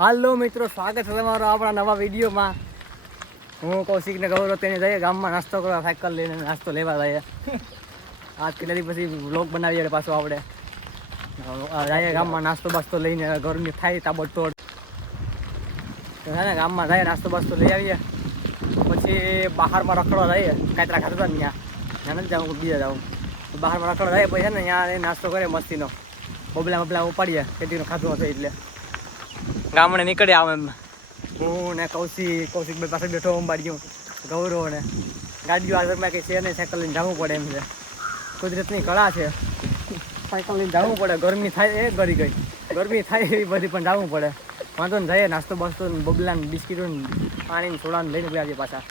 હાલો મિત્રો, સ્વાગત છે તમારો આપણા નવા વિડીયોમાં. હું કૌશિકને ગૌરવ તેને જઈએ ગામમાં નાસ્તો કરવા, સાયકલ લઈને નાસ્તો લેવા જઈએ. આજ કેટલી પછી બ્લોગ બનાવીએ પાછો આપણે. જઈએ ગામમાં નાસ્તો બાસ્તો લઈને ગરમી થાય તાબડતોડ ને, ગામમાં જઈએ, નાસ્તો બાસ્તો લઈ આવીએ. પછી બહારમાં રખડવા જઈએ. કાંતરા ખાતા ત્યાં ત્યાં નથી જાઉં બીજા જાઉં. બહારમાં રખડવા જઈએ, પછી ને, ત્યાં નાસ્તો કરીએ, મસ્તીનો. બબલા બબલા ઉપાડીએ, ખેતીનું ખાધું હશે એટલે. ગામડે નીકળ્યા આવે એમ. હું ને કૌશિક કૌશિક ભાઈ પાસે બેઠો, અંબાડીઓ, ગૌરવ ને ગાડીઓ આગળમાં કંઈ છે નહીં, સાયકલ લઈને જવું પડે એમ છે. કુદરતની કળા છે. સાયકલ લઈને જવું પડે, ગરમી થાય એ ગરી ગઈ. ગરમી થાય એ બધી, પણ જવું પડે. વાંધો ને જઈએ, નાસ્તો બાસ્તો ને બબલા ને બિસ્કીટો ને પાણી ને સોડા ને લઈને ગયા પાછા.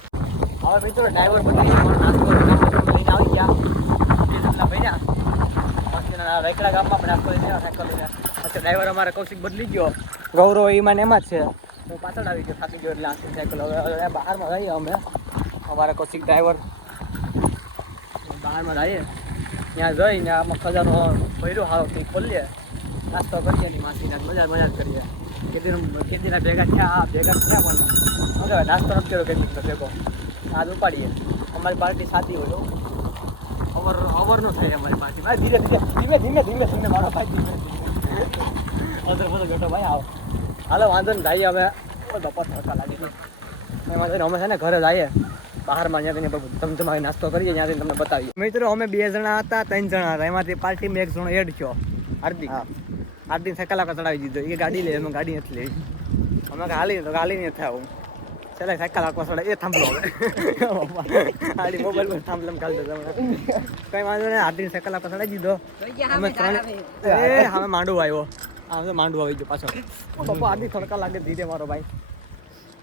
હવે મિત્રો ડ્રાઈવર બધી નાસ્તો લઈને આવી ગયા. ભાઈ પછી રેકડા ગામમાં પણ નાસ્તો લઈને સાયકલ લઈને ડ્રાઈવર અમારે કૌશિક બદલી ગયો. ગૌરવ એમાં ને એમાં જ છે. તો પાછળ આવી ગયો, થાકી ગયો એટલે આખી સાયકલ હવે બહારમાં રહીએ અમે. અમારા કોશિક ડ્રાઈવર બહારમાં રહીએ ત્યાં જઈને આમાં ખજાનો ભર્યો હારો તે ખોલીએ. નાસ્તો કરીએ ની માસીને મજા મજા જ કરીએ. ખેતી ખેતીના ભેગા થયા આ ભેગા થયા પણ હવે નાસ્તો નથી કર્યો કેટલીક ભેગો. આજ ઉપાડીએ. અમારી પાર્ટી સાથી હોય. અવર અવરનો થાય અમારી પાર્ટી. ભાઈ, ધીરે ધીરે, ધીમે ધીમે ધીમે ધીમે મારો ભાઈ, ધીમે ધીમે. અધર બધો બેઠો, ભાઈ, આવો. હાલો વાંધો ને જઈએ હવે. બપોર થતા લાગે એમાં જઈને અમે છે ને ઘરે જઈએ બહારમાં જ્યાં જઈને ધમધમાવી નાસ્તો કરીએ ત્યાં જઈને તમને બતાવીએ. મિત્રો અમે બે જણા હતા ત્રણ જણા હતા. એમાંથી પાર્ટીમાં એક જણો એડ થયો. હાર્દિક. હાર્દિક સાયકલ આખા ચડાવી દીધો. એ ગાડી લે અમે ગાડી નથી લેવી. અમે કે હાલી તો હાલી નથી આવું. ચાલે સાયકલ આખવા ચડાવી એ થાંભલો હવે. હાડી મોબાઈલ પર થાંભલો ખાલી દો કઈ વાંધો નહીં હાર્દિક સાયકલ આખવા ચડાવી દીધો. અમે ત્રણ એ હવે માંડવો આવ્યો. આ માંડવો આવી ગયો પાછો. બાપા આડી થડકા લાગે ધીરે મારો ભાઈ.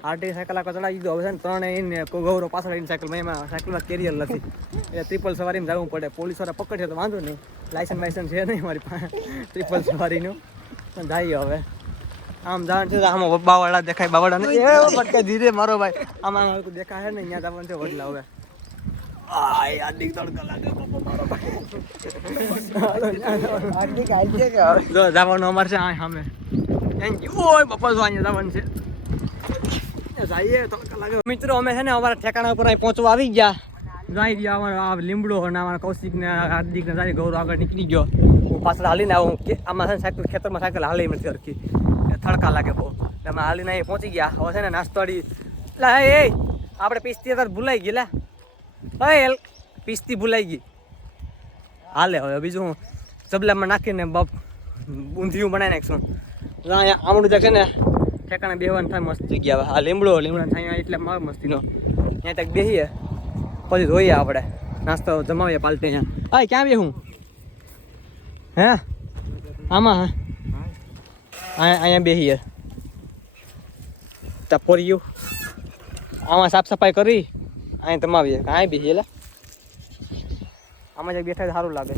આરટી સાયકલ આખો ચડાવી દીધો હવે છે ને ત્રણે એને ગૌરવ પાછળ આવીને સાયકલ એમાં સાયકલમાં કેરિયર નથી. એટલે ટ્રિપલ સવારીમાં જવું પડે. પોલીસવાળા પકડશે તો વાંધો નહીં. લાયસન્સ વાયસન્સ છે નહીં મારી પાસે. ટ્રિપલ સવારીનું. પણ જાય હવે. આમ જાણ છે આમાં બાવળા દેખાય, બાવળા ને એ ભટકે ધીરે મારો ભાઈ. આમાં આમાં દેખાય ને અહીંયા જવાનું છે વડલા હવે. આ આડી તડકા લાગે જો જવાનું છે આ સામે. ઓય બાપા જો અહીંયા જવાનું છે. જઈએ તડકા લાગે મિત્રો, અમે છે ને અમારા ઠેકાણા ઉપર અહીં પહોંચવા આવી ગયા. જાય ગયા અમારો આ લીમડો અને અમારા કૌશિક ને હાર્દિક ને સારી ગૌરવ આગળ નીકળી ગયો. હું પાછળ હાલીને આવું આમાં સાયકલ ખેતરમાં સાયકલ હાલી નથી સરખી થડકા લાગે બહુ. એટલે અમે હાલીને અહીં પહોંચી ગયા. હવે છે ને નાસ્તો અડી લા, એ આપણે પિસ્તી અત્યારે ભૂલાઈ ગઈ, લે. એલ પિસ્તી ભૂલાઈ ગઈ. હાલે હવે, બીજું હું ચબલામાં નાખીને બાપ ઊંધિયું બનાવી નાખશું. અહીંયા આમળું છે ને, ઠેકાણે બેહવાનું થાય મસ્ત જગ્યા હવે આ લીમડો, લીમડા થાય એટલે માર મસ્તીનો. ત્યાં તક બેસીએ પછી જોઈએ આપણે. નાસ્તો જમાવીએ પાલટી અહીંયા. હા ક્યાં બેહું? હે? આમાં, હા? અહીંયા અહીંયા બેસીએ ટપોરિયું આમાં સાફ સફાઈ કરી અહીં જમાવીએ. કાંઈ બેસીએ લે. આમાં જ બેઠા સારું લાગે.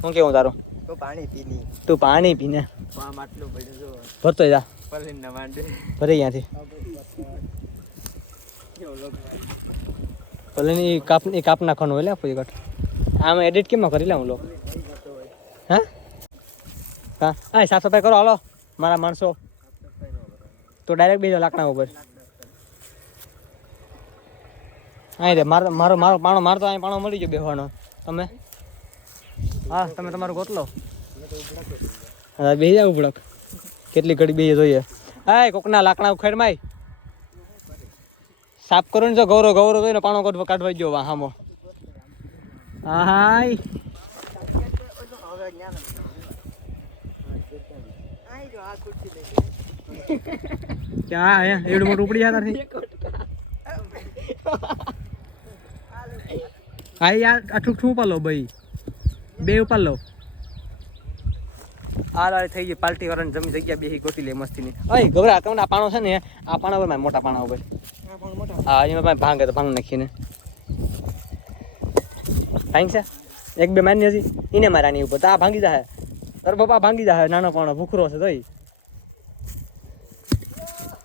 શું કેવું તારું? તો પાણી પીની તું પાણી પીને આમ આટલું જો. ભરતો જા. ભરી ના માંડે ભરે અહીંયાથી ભલે ની કાપ એ કાપ નાખવાનું હોય લે પછી કટ આમ એડિટ કેમાં કરી લે હું લો હા? હા. હા સાફ સફાઈ કરો હાલો. મારા માણસો. તો ડાયરેક્ટ બેજો લાકડા ઉપર. અહીં રે મારો મારો મારો પાણો મારતો અહીં પાણો મળી ગયો બેહવાનો. તમે? હા, તમે તમારું ગોતલો. હા બે જાવ ઉભડક. કેટલી ઘડી બે જોઈએ. હા કોકના લાકડા ઉખેડ માય. સાફ કરો ને જો ગૌરવ ગૌરવ જોઈને પાણો કાઢવા કાઢવા ગયો વા હામો. હાય. ક્યાં એવડું મોટું ઉપડી જતા હા યાર આઠું ઠૂક પાલો ભાઈ? બે ઉપર લો. આ લારે થઈ ગઈ પાલટી વાળાની જમી જગ્યા બેહી ગોતી લે મસ્તીની. અય ગભરા તમને આ પાણો છે ને આ પાણા પર મોટા પાણા ઉપર હા એમાં ભાંગે તો ભાંગ નાખીને. ભાંગ છે? એક બે માની હજી. એને મારાની ઉપર. તો આ ભાંગી જાય તાર બાપા ભાંગી જાય નાનો પાણો ભૂખરો છે તોય.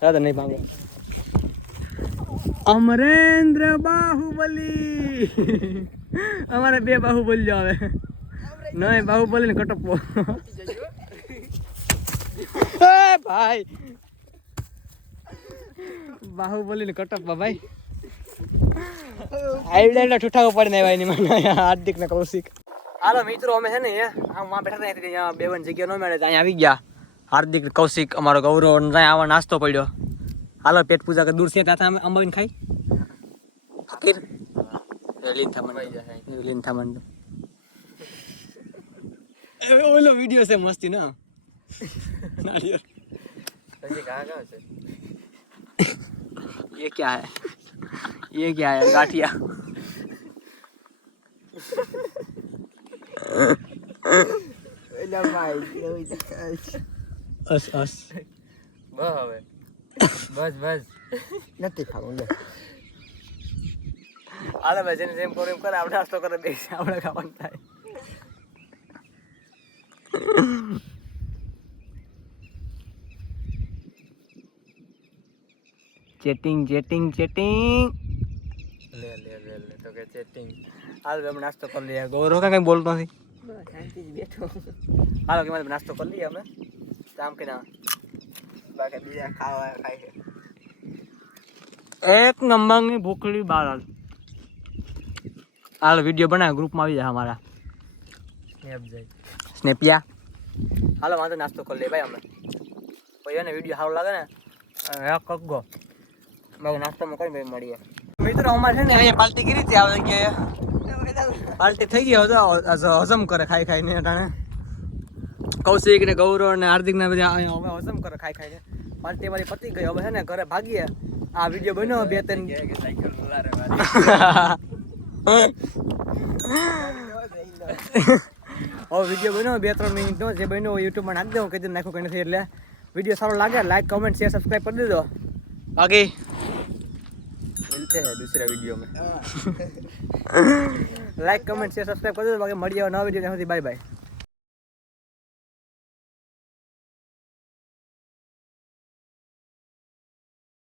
દાદા નહીં ભાંગે. અમરેન્દ્ર બાહુબલી. અમારે બે બાહુબલી આવે. નહીં બાહુબલી ને કટપ્પો ભાઈ. બાહુબલી ને કટપ્પા, ભાઈ. આઈડિયા ઠુઠાવો પડે ને ભાઈ મને હાર્દિક ને કૌશિક. હાલો મિત્રો, અમે છે ને આમ બેઠા રહ્યા બે વન જગ્યા ન મળે, ત્યાં આવી ગયા. હાર્દિક કૌશિક, અમારો ગૌરવ ત્યાં આવા નાસ્તો પડ્યો. હાલો પેટ પૂજા કે દૂર છે ત્યાં અમે અંબાવીને ખાઈ ફકીર લીન થામણ લીન થામણ એ ઓલો વિડિયો છે મસ્તી ના નારિયેળ પછી કાં કાં છે ये क्या है ये क्या है गाठिया એલા ભાઈ અસ અસ બસ હવે બસ બસ. નથી ખાવું લે. આલે ભાઈ જેને જેમ કરો એમ કરે. આપણે નાસ્તો કરે બે આપણે ખાવાનું થાય. Chatting chatting chatting. લે લે લે લે તો કે ચેટિંગ. હાલ બે અમે નાસ્તો કરી લઈએ. ગૌરવ કાંઈ કંઈ બોલતો નથી. બેઠો. હાલો કે નાસ્તો કરી લઈએ અમે કામ કે ના બાકી બીજા ખાવા ખાય છે. એક નંબરની ભૂખડી બાર હાલ હાલ વીડિયો બનાવ ગ્રુપમાં આવી જાય અમારા. સ્નેપ જાય સ્નેપિયા. હાલો વાંધો નાસ્તો કરી લે ભાઈ અમે. પછી એને વીડિયો સારો લાગે ને હે કગો. મારો નાસ્તોમાં કરી ભાઈ મળીએ. મિત્રો અમારે છે ને અહીંયા પાર્ટી કરી હતી આ જગ્યાએ. પાર્ટી થઈ ગઈ હતો હજમ કરે ખાઈ ખાઈને અટાણે. કૌશિક ને ગૌરવ ને હાર્દિક ને બધા અહીંયા હવે હજમ કરે ખાઈ ખાઈને પાર્ટી મારી પતી ગઈ હવે છે ને ઘરે ભાગીએ આ વિડીયો બન્યો બે ત્રણ કે કે સાયકલ બોલારે હવે વિડીયો બન્યો બે ત્રણ મિનિટનો જે બન્યો યુટ્યુબમાં નાખી દઉં કદી નાખું કંઈ નથી એટલે વિડીયો સારો લાગે લાઈક કમેન્ટ શેર સબસ્ક્રાઈબ કરી દેજો બાકી मिलते हैं दूसरे वीडियो में લાઈક કમેન્ટ શેર સબસ્ક્રાઈબ કરી દેજો બાકી મળીએ હવે નવા વિડીયો ત્યાં સુધી બાય બાય